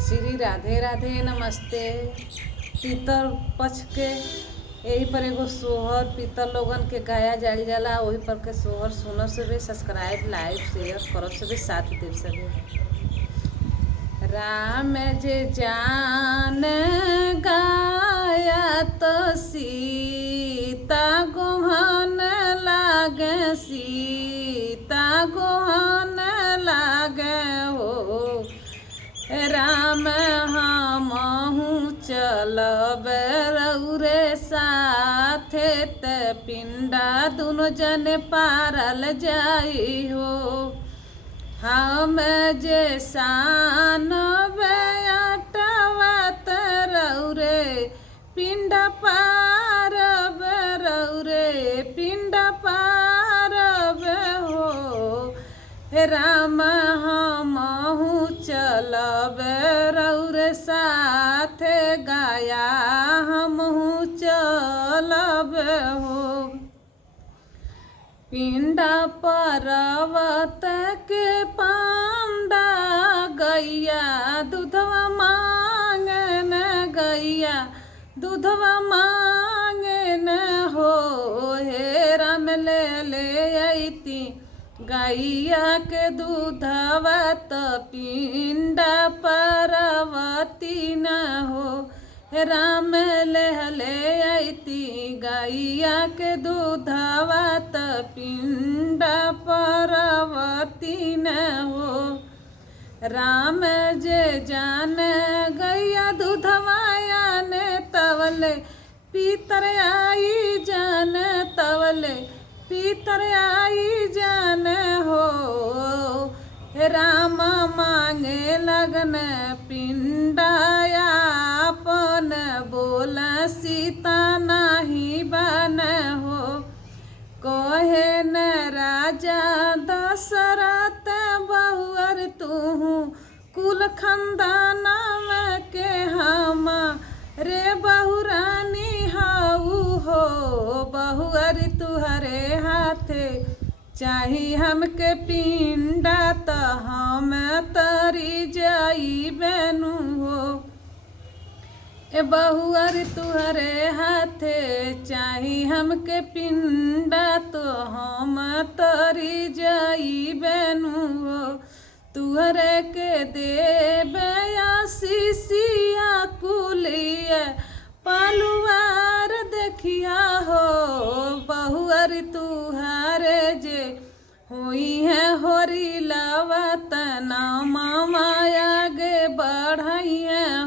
श्री राधे राधे नमस्ते। पितर पक्ष के यही पर एगो सोहर पितर लोगन के गाया जाइल जाला, वही पर के सोहर सुनत सभे, सब्सक्राइब लाइक शेयर करत सभे, साथ देव सभे। राम जे जान गाया तो सीता गोहन लागे, सीता गोहन लागे हो। राम हमहू चलब रउरे साथे, त पिंडा दुनो जने पारल जाई हो। हम जे सान बेटवत रउरे पिंडा पारब, रउरे पिंडा पारब हो। राम हमहू चलब रउरे साथे, गाया हमहू चलब हो। पिंडा पर्वत के पांडा गैया, दूधवा मांगन गैया, दूधवा मांगन हो। हे राम ले अइती गैया के दूधवा, त पिंडा परवती न हो। राम ले अइती गैया के दूधवा, त पिंडा परवती न हो। राम जे जान गैया दूधवा आने, तवले पीतर आई जान, तवले पीतर आई जान हो। राम मांगे लगन पिंडा आपन, बोल सीता नाही बन हो। कहे न राजा दशरथ बहुअर तुहू, कुल खानदानम के हमा रे बहुरानी हाऊ हो। बहुअर तुहरे हाथे चाही हमके पिंडा, त हम तरी जाई बेनु हो। ए बहुअर तुहरे हाथे चाही हमके पिंडा, तो हम तरी जाई बेनु हो। तुहरे के देबे आशीषिया कुलिया पलुआर देखिया हो। बहुअर तुहरे जे हुई है होरी लवत, ना मामा आगे बढ़ाई है